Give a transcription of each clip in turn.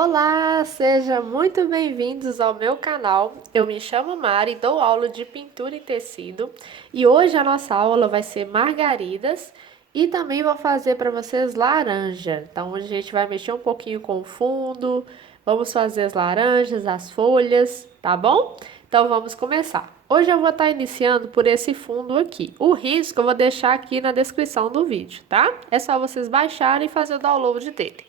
Olá, sejam muito bem-vindos ao meu canal. Eu me chamo Mari, dou aula de pintura em tecido e hoje a nossa aula vai ser margaridas e também vou fazer para vocês laranja. Então, hoje a gente vai mexer um pouquinho com o fundo, vamos fazer as laranjas, as folhas, tá bom? Então, vamos começar. Hoje eu vou estar iniciando por esse fundo aqui. O risco eu vou deixar aqui na descrição do vídeo, tá? É só vocês baixarem e fazer o download dele.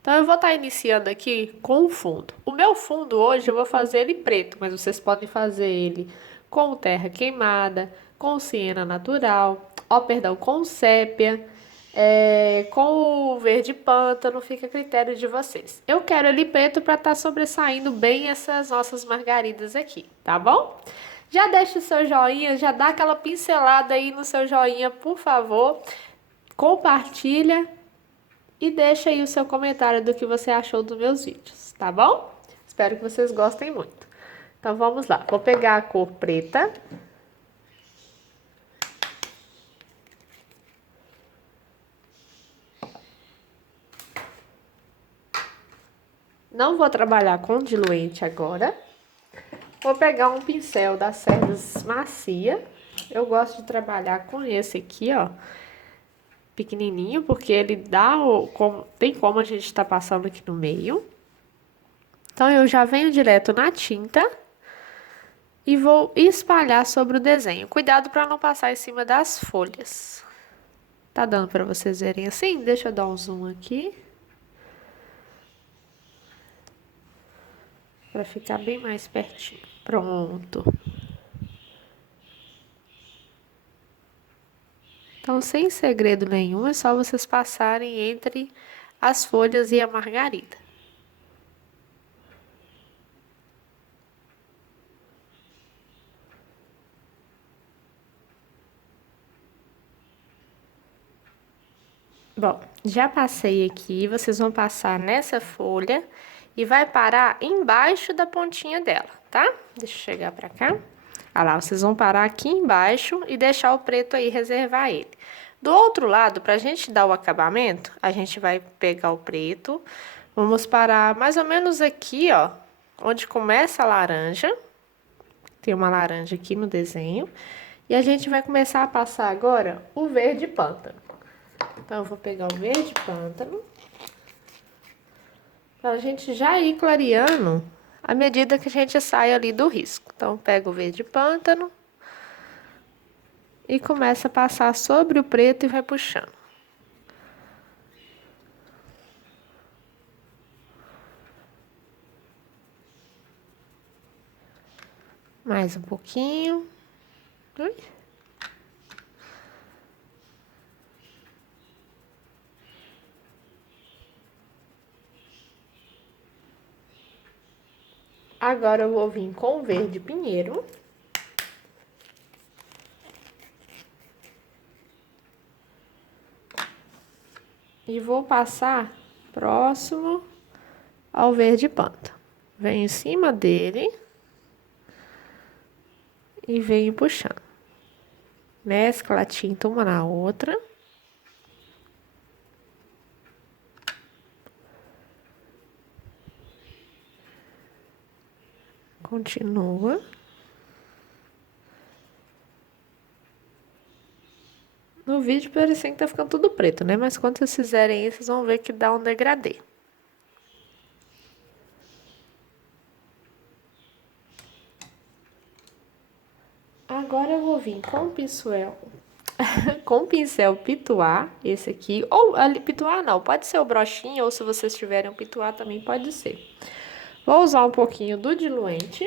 Então, eu vou estar iniciando aqui com o fundo. O meu fundo hoje eu vou fazer ele preto, mas vocês podem fazer ele com terra queimada, com siena natural, perdão, com sépia, com o verde pântano, fica a critério de vocês. Eu quero ele preto para estar sobressaindo bem essas nossas margaridas aqui, tá bom? Já deixa o seu joinha, já dá aquela pincelada aí no seu joinha, por favor. Compartilha e deixa aí o seu comentário do que você achou dos meus vídeos, tá bom? Espero que vocês gostem muito. Então vamos lá, vou pegar a cor preta. Não vou trabalhar com diluente agora. Vou pegar um pincel da Cerdas Macia. Eu gosto de trabalhar com esse aqui, ó, pequenininho, porque ele dá tem como a gente tá passando aqui no meio. Então eu já venho direto na tinta e vou espalhar sobre o desenho. Cuidado para não passar em cima das folhas. Tá dando para vocês verem assim? Deixa eu dar um zoom aqui. Para ficar bem mais pertinho. Pronto. Então, sem segredo nenhum, é só vocês passarem entre as folhas e a margarida. Bom, já passei aqui, vocês vão passar nessa folha e vai parar embaixo da pontinha dela, tá? Deixa eu chegar pra cá. Olha lá, vocês vão parar aqui embaixo e deixar o preto aí, reservar ele. Do outro lado, pra gente dar o acabamento, a gente vai pegar o preto, vamos parar mais ou menos aqui, ó, onde começa a laranja. Tem uma laranja aqui no desenho. E a gente vai começar a passar agora o verde pântano. Então, eu vou pegar o verde pântano, para a gente já ir clareando à medida que a gente sai ali do risco. Então, pega o verde pântano e começa a passar sobre o preto e vai puxando. Mais um pouquinho. Ui. Agora eu vou vir com o verde pinheiro. E vou passar próximo ao verde pântano. Venho em cima dele e venho puxando. Mescla a tinta uma na outra. Continua. No vídeo parecia que tá ficando tudo preto, né? Mas quando vocês fizerem isso, vocês vão ver que dá um degradê. Agora eu vou vir com o pincel, com o pincel pituar, esse aqui. Ou ali, pituar não, pode ser o brochinho, ou se vocês tiverem um pituar também pode ser. Vou usar um pouquinho do diluente.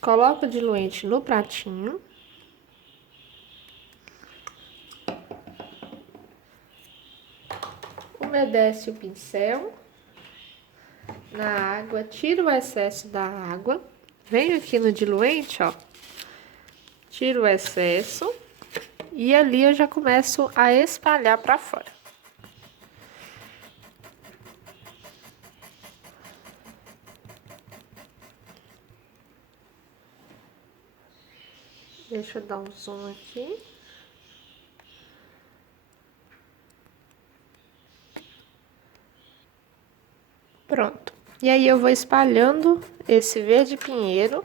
Coloco o diluente no pratinho. Umedece o pincel na água, tiro o excesso da água. Venho aqui no diluente, ó. Tiro o excesso. E ali eu já começo a espalhar pra fora. Deixa eu dar um zoom aqui. Pronto. E aí eu vou espalhando esse verde pinheiro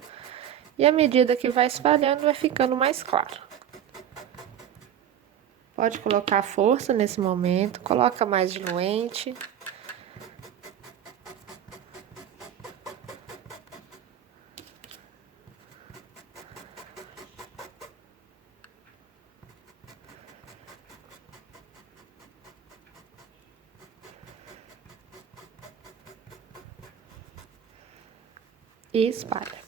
e à medida que vai espalhando vai ficando mais claro. Pode colocar força nesse momento, coloca mais diluente. E espalha.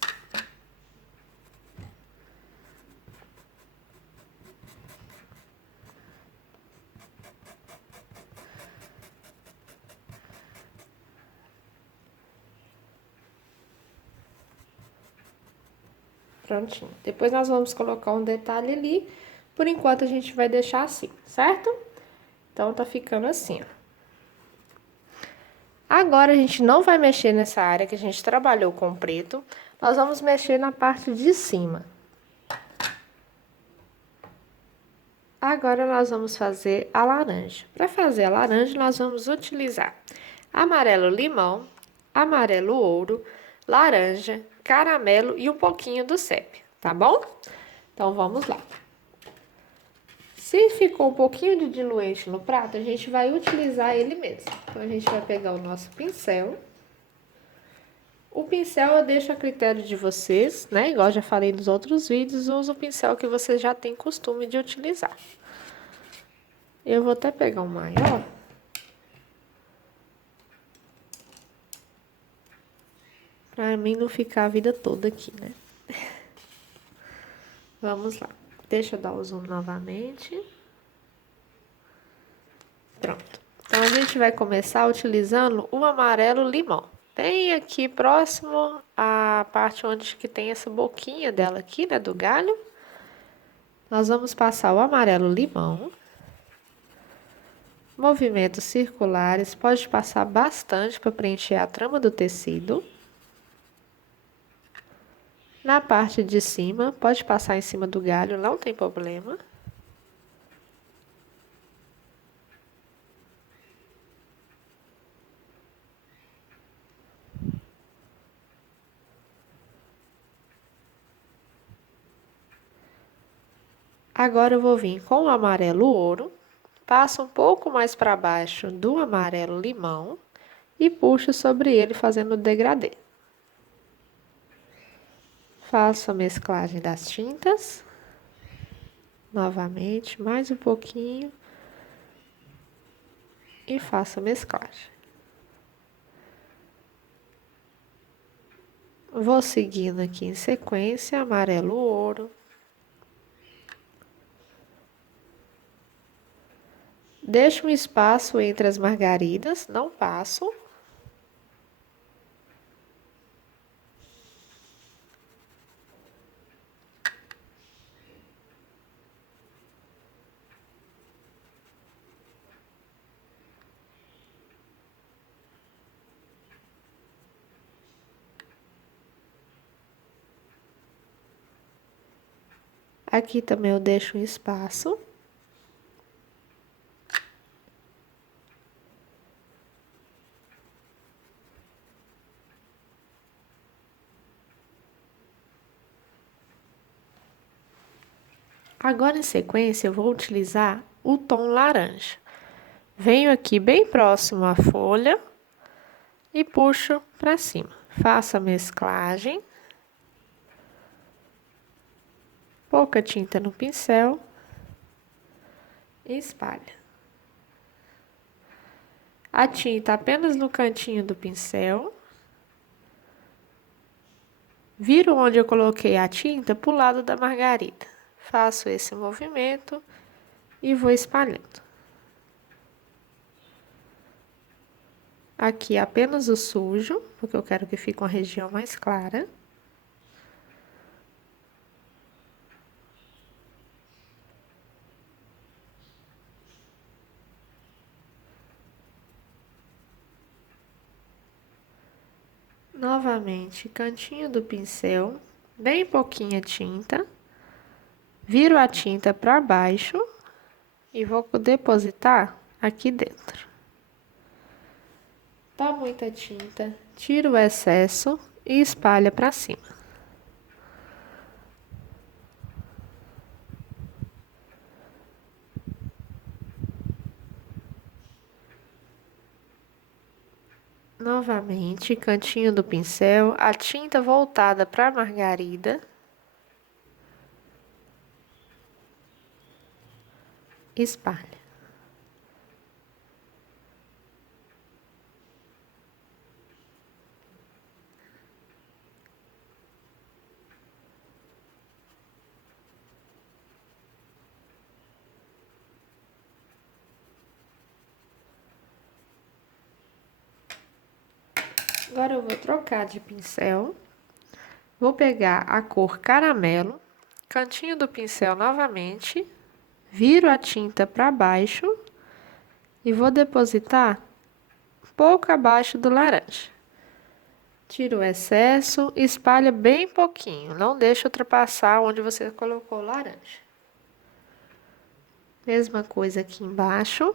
Prontinho. Depois nós vamos colocar um detalhe ali. Por enquanto a gente vai deixar assim, certo? Então tá ficando assim, ó. Agora a gente não vai mexer nessa área que a gente trabalhou com preto. Nós vamos mexer na parte de cima. Agora nós vamos fazer a laranja. Para fazer a laranja, nós vamos utilizar amarelo limão, amarelo ouro, laranja, caramelo e um pouquinho do sépia, tá bom? Então vamos lá. Se ficou um pouquinho de diluente no prato, a gente vai utilizar ele mesmo. Então a gente vai pegar o nosso pincel. O pincel eu deixo a critério de vocês, né? Igual eu já falei nos outros vídeos, usa o pincel que vocês já têm costume de utilizar. Eu vou até pegar um maior. Pra mim não ficar a vida toda aqui, né? Vamos lá. Deixa eu dar o zoom novamente. Pronto. Então, a gente vai começar utilizando o amarelo limão. Bem aqui próximo à parte onde que tem essa boquinha dela aqui, né, do galho. Nós vamos passar o amarelo limão. Movimentos circulares, pode passar bastante para preencher a trama do tecido. Na parte de cima, pode passar em cima do galho, não tem problema. Agora eu vou vir com o amarelo ouro, passo um pouco mais para baixo do amarelo limão e puxo sobre ele fazendo o degradê. Faço a mesclagem das tintas. Novamente, mais um pouquinho. E faço a mesclagem. Vou seguindo aqui em sequência, amarelo ouro. Deixo um espaço entre as margaridas, não passo. Aqui também eu deixo um espaço. Agora, em sequência, eu vou utilizar o tom laranja. Venho aqui bem próximo à folha e puxo para cima. Faço a mesclagem. Pouca tinta no pincel. E espalha. A tinta apenas no cantinho do pincel. Viro onde eu coloquei a tinta pro lado da margarida. Faço esse movimento e vou espalhando. Aqui apenas o sujo, porque eu quero que fique uma região mais clara. Novamente, cantinho do pincel, bem pouquinha tinta. Viro a tinta para baixo e vou depositar aqui dentro. tá muita tinta, tira o excesso e espalha para cima. Novamente, cantinho do pincel, a tinta voltada para a margarida. Espalha. Agora eu vou trocar de pincel. Vou pegar a cor caramelo, cantinho do pincel novamente, viro a tinta para baixo e vou depositar um pouco abaixo do laranja. Tira o excesso, espalha bem pouquinho, não deixa ultrapassar onde você colocou o laranja. Mesma coisa aqui embaixo.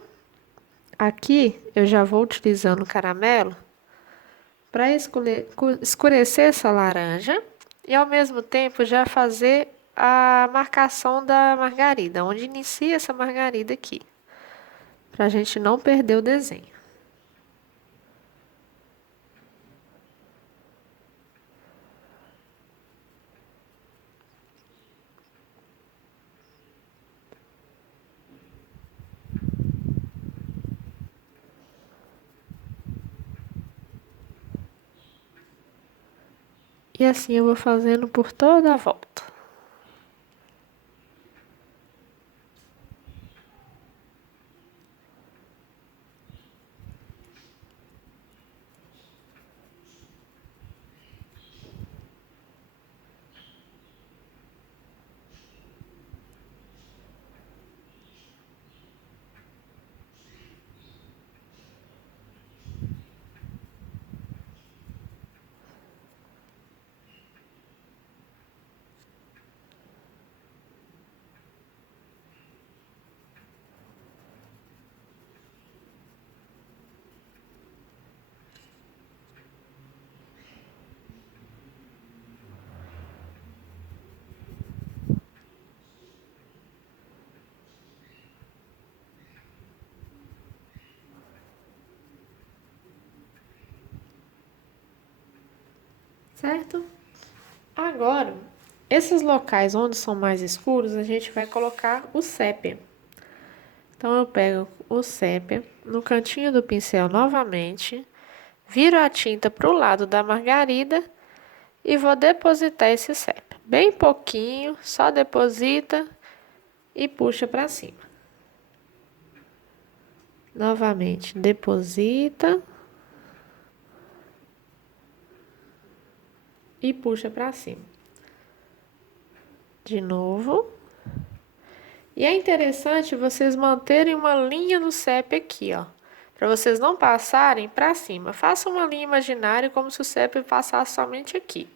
Aqui eu já vou utilizando o caramelo para escurecer essa laranja e ao mesmo tempo já fazer a marcação da margarida, onde inicia essa margarida aqui, para a gente não perder o desenho. E assim eu vou fazendo por toda a volta. Certo? Agora, esses locais onde são mais escuros, a gente vai colocar o sépia. Então, eu pego o sépia no cantinho do pincel novamente, viro a tinta para o lado da margarida e vou depositar esse sépia. Bem pouquinho, só deposita e puxa para cima. Novamente, deposita e puxa para cima. De novo. E é interessante vocês manterem uma linha no sépia aqui, ó, para vocês não passarem para cima. Faça uma linha imaginária como se o sépia passasse somente aqui.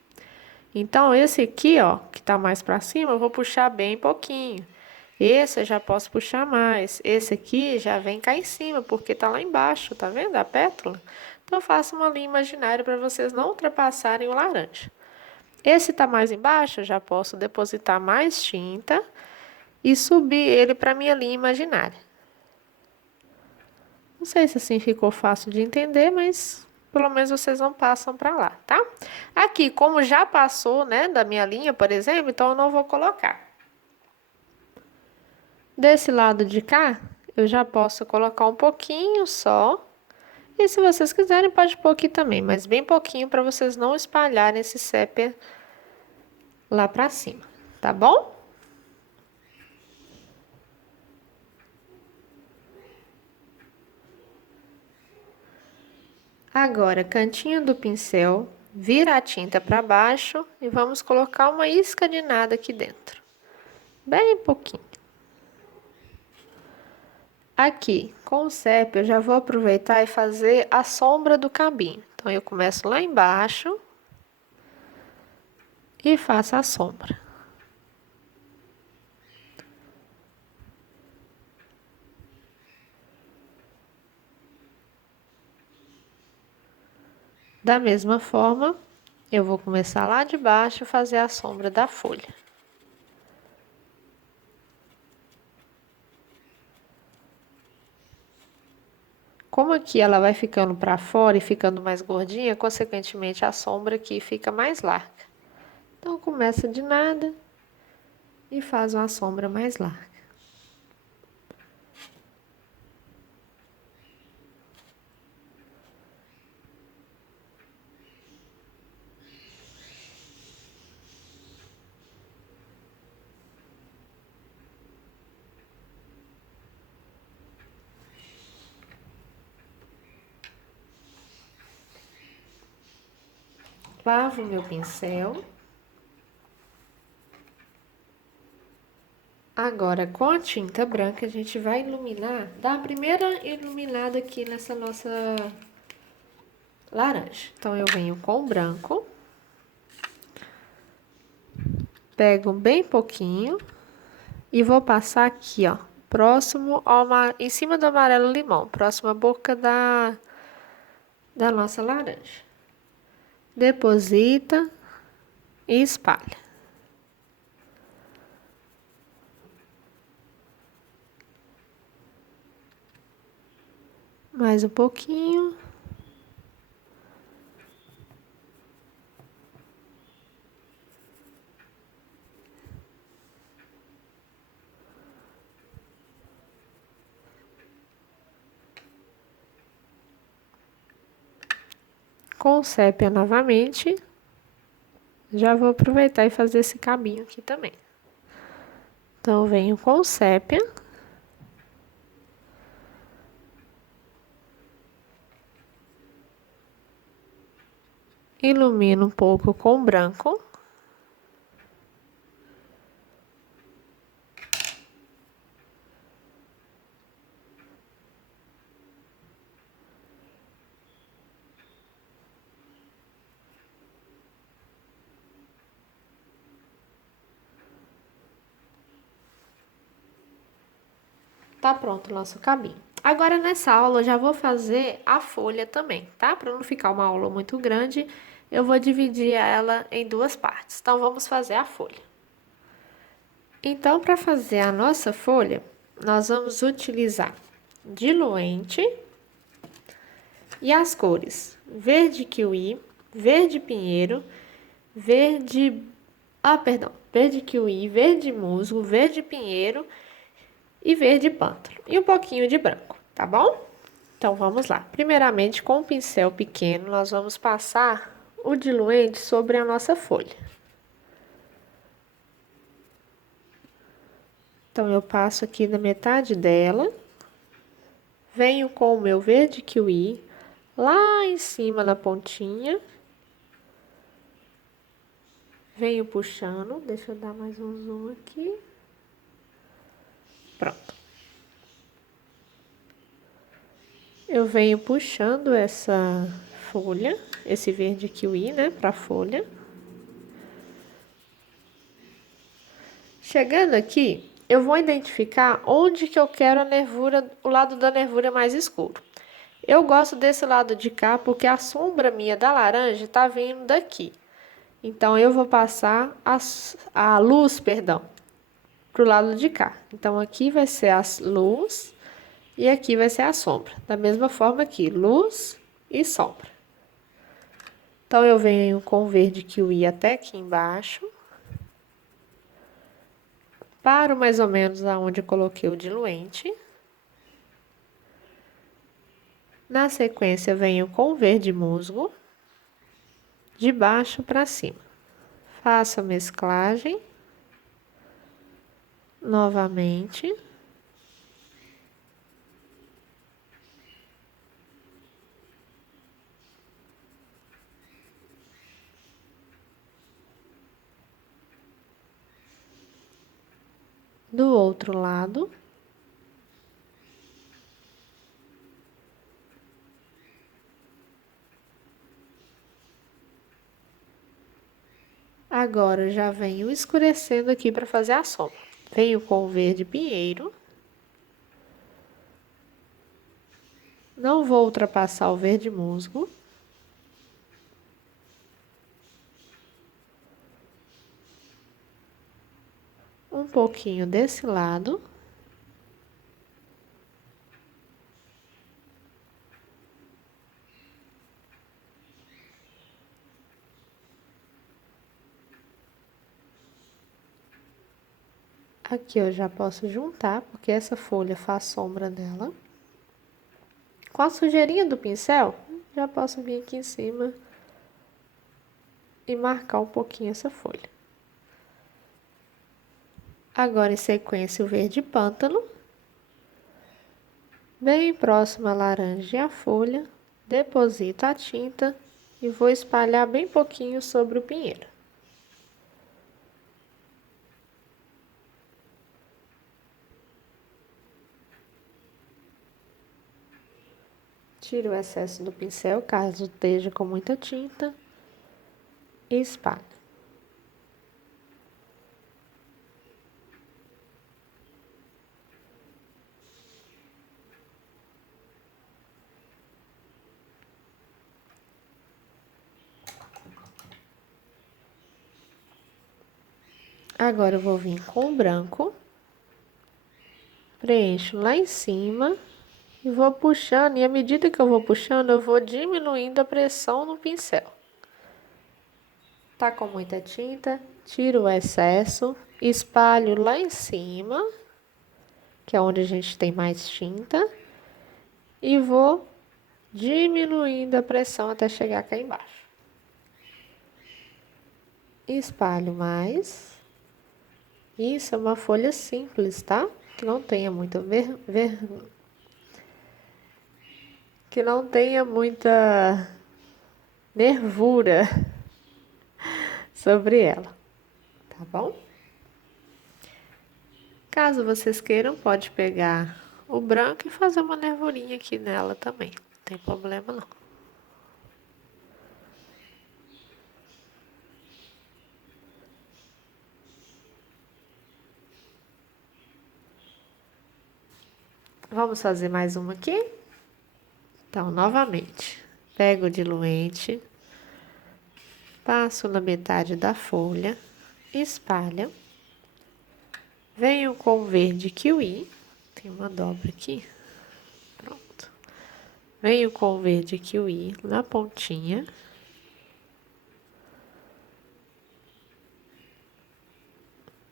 Então, esse aqui, ó, que tá mais para cima, eu vou puxar bem pouquinho. Esse eu já posso puxar mais. Esse aqui já vem cá em cima, porque tá lá embaixo, tá vendo a pétala? Então, faça uma linha imaginária para vocês não ultrapassarem o laranja. Esse tá mais embaixo, eu já posso depositar mais tinta e subir ele para minha linha imaginária. Não sei se assim ficou fácil de entender, mas pelo menos vocês não passam para lá, tá? Aqui, como já passou, né, da minha linha, por exemplo, então eu não vou colocar. Desse lado de cá, eu já posso colocar um pouquinho só. E se vocês quiserem, pode pôr aqui também, mas bem pouquinho para vocês não espalharem esse sépia lá para cima, tá bom? Agora, cantinho do pincel, vira a tinta para baixo e vamos colocar uma isca de nada aqui dentro. Bem pouquinho. Aqui, com o sépia, eu já vou aproveitar e fazer a sombra do cabinho. Então, eu começo lá embaixo e faço a sombra. Da mesma forma, eu vou começar lá de baixo a fazer a sombra da folha. Como aqui ela vai ficando para fora e ficando mais gordinha, consequentemente a sombra aqui fica mais larga. Então, começa de nada e faz uma sombra mais larga. Lavo o meu pincel. Agora, com a tinta branca, a gente vai iluminar, dar a primeira iluminada aqui nessa nossa laranja. Então, eu venho com o branco, pego bem pouquinho e vou passar aqui, ó, próximo ao em cima do amarelo limão, próximo à boca da nossa laranja. Deposita e espalha. Mais um pouquinho. Com sépia novamente. Já vou aproveitar e fazer esse cabinho aqui também. Então, venho com sépia. Ilumino um pouco com branco. Tá pronto o nosso cabinho. Agora, nessa aula, eu já vou fazer a folha também, tá? Para não ficar uma aula muito grande, eu vou dividir ela em duas partes. Então, vamos fazer a folha. Então, para fazer a nossa folha, nós vamos utilizar diluente e as cores verde kiwi, verde pinheiro, verde kiwi, verde musgo, verde pinheiro e verde pântano. E um pouquinho de branco, tá bom? Então, vamos lá. Primeiramente, com um pincel pequeno, nós vamos passar o diluente sobre a nossa folha. Então, eu passo aqui na metade dela. Venho com o meu verde kiwi lá em cima na pontinha. Venho puxando. Deixa eu dar mais um zoom aqui. Pronto. Eu venho puxando essa folha, esse verde kiwi, né, pra folha. Chegando aqui, eu vou identificar onde que eu quero a nervura, o lado da nervura mais escuro. Eu gosto desse lado de cá porque a sombra minha da laranja tá vindo daqui. Então, eu vou passar a luz, perdão, pro lado de cá. Então, aqui vai ser a luz e aqui vai ser a sombra. Da mesma forma aqui, luz e sombra. Então, eu venho com o verde kiwi até aqui embaixo. Paro mais ou menos aonde eu coloquei o diluente. Na sequência, venho com o verde musgo, de baixo para cima. Faço a mesclagem. Novamente. Do outro lado. Agora, eu já venho escurecendo aqui para fazer a sombra. Venho com o verde pinheiro. Não vou ultrapassar o verde musgo. um pouquinho desse lado. Aqui eu já posso juntar, porque essa folha faz sombra nela. Com a sujeirinha do pincel, já posso vir aqui em cima e marcar um pouquinho essa folha. Agora, em sequência, o verde pântano. Bem próximo à laranja e à folha, deposito a tinta e vou espalhar bem pouquinho sobre o pinheiro. Tiro o excesso do pincel, caso esteja com muita tinta, e espalho. Agora eu vou vir com o branco, preencho lá em cima e vou puxando, e à medida que eu vou puxando, eu vou diminuindo a pressão no pincel. Tá com muita tinta, tiro o excesso, espalho lá em cima, que é onde a gente tem mais tinta, e vou diminuindo a pressão até chegar cá embaixo. Espalho mais. Isso é uma folha simples, tá? Que não tenha muita que não tenha muita nervura sobre ela, tá bom? Caso vocês queiram, pode pegar o branco e fazer uma nervurinha aqui nela também. Não tem problema não. Vamos fazer mais uma aqui? Então, novamente, pego o diluente, passo na metade da folha, espalho, venho com o verde kiwi, tem uma dobra aqui, pronto. Venho com o verde kiwi na pontinha.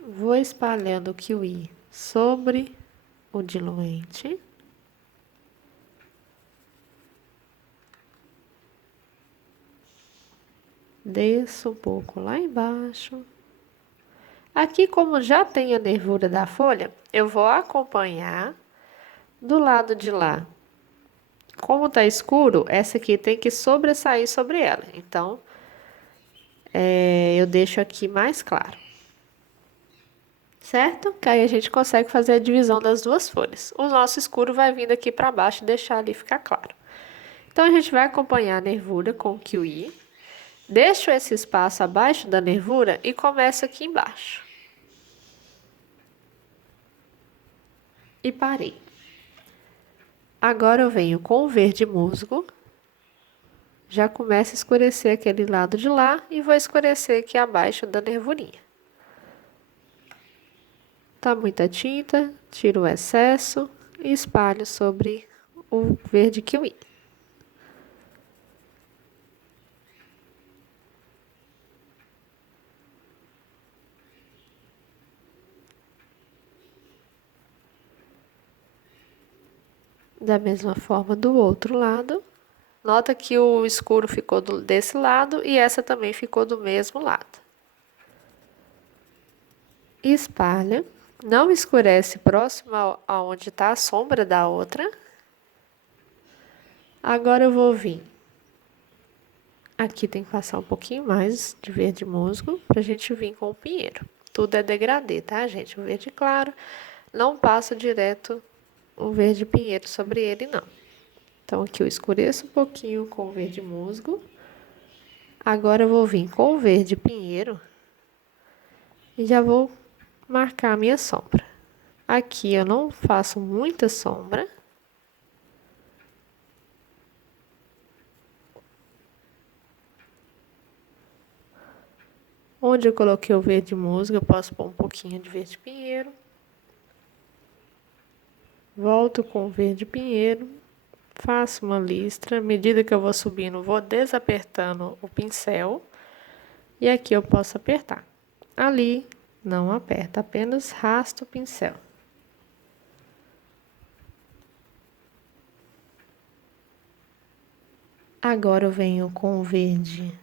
Vou espalhando o kiwi sobre o diluente. Desço um pouco lá embaixo. Aqui, como já tem a nervura da folha, eu vou acompanhar do lado de lá. Como tá escuro, essa aqui tem que sobressair sobre ela. Então, eu deixo aqui mais claro. Certo? Que aí a gente consegue fazer a divisão das duas folhas. O nosso escuro vai vindo aqui para baixo e deixar ali ficar claro. Então, a gente vai acompanhar a nervura com o kiwi. Deixo esse espaço abaixo da nervura e começo aqui embaixo. E parei. Agora eu venho com o verde musgo. Já começa a escurecer aquele lado de lá e vou escurecer aqui abaixo da nervurinha. Tá muita tinta, tiro o excesso e espalho sobre o verde kiwi. Da mesma forma do outro lado. Nota que o escuro ficou desse lado e essa também ficou do mesmo lado. Espalha. Não escurece próximo aonde está a sombra da outra. Agora eu vou vir. Aqui tem que passar um pouquinho mais de verde musgo pra gente vir com o pinheiro. Tudo é degradê, tá, gente? O verde claro, não passo direto o verde pinheiro sobre ele, não. Então, aqui eu escureço um pouquinho com o verde musgo. Agora eu vou vir com o verde pinheiro e já vou marcar a minha sombra. Aqui eu não faço muita sombra. Onde eu coloquei o verde musgo, eu posso pôr um pouquinho de verde pinheiro. Volto com o verde pinheiro, faço uma listra. À medida que eu vou subindo, vou desapertando o pincel. E aqui eu posso apertar. Ali, não aperta, apenas rasto o pincel. Agora eu venho com o verde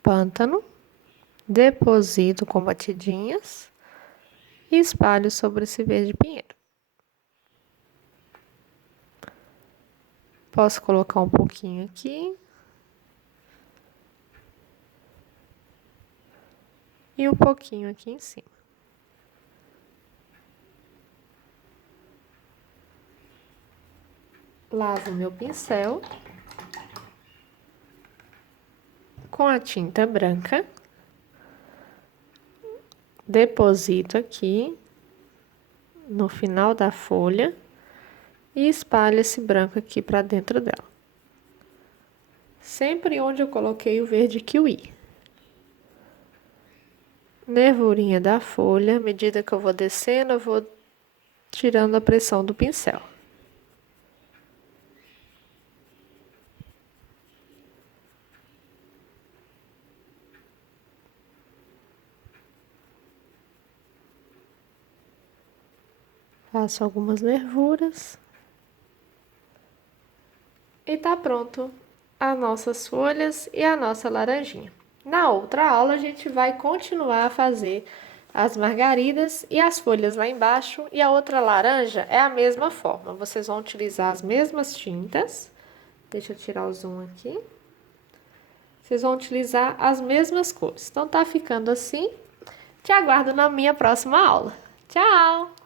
pântano, deposito com batidinhas e espalho sobre esse verde pinheiro. Posso colocar um pouquinho aqui. E um pouquinho aqui em cima. Lavo meu pincel com a tinta branca. Deposito aqui no final da folha e espalho esse branco aqui para dentro dela. Sempre onde eu coloquei o verde kiwi. Nervurinha da folha, à medida que eu vou descendo, eu vou tirando a pressão do pincel. Faço algumas nervuras. E tá pronto as nossas folhas e a nossa laranjinha. Na outra aula, a gente vai continuar a fazer as margaridas e as folhas lá embaixo. E a outra laranja é a mesma forma. Vocês vão utilizar as mesmas tintas. Deixa eu tirar o zoom aqui. Vocês vão utilizar as mesmas cores. Então, tá ficando assim. Te aguardo na minha próxima aula. Tchau!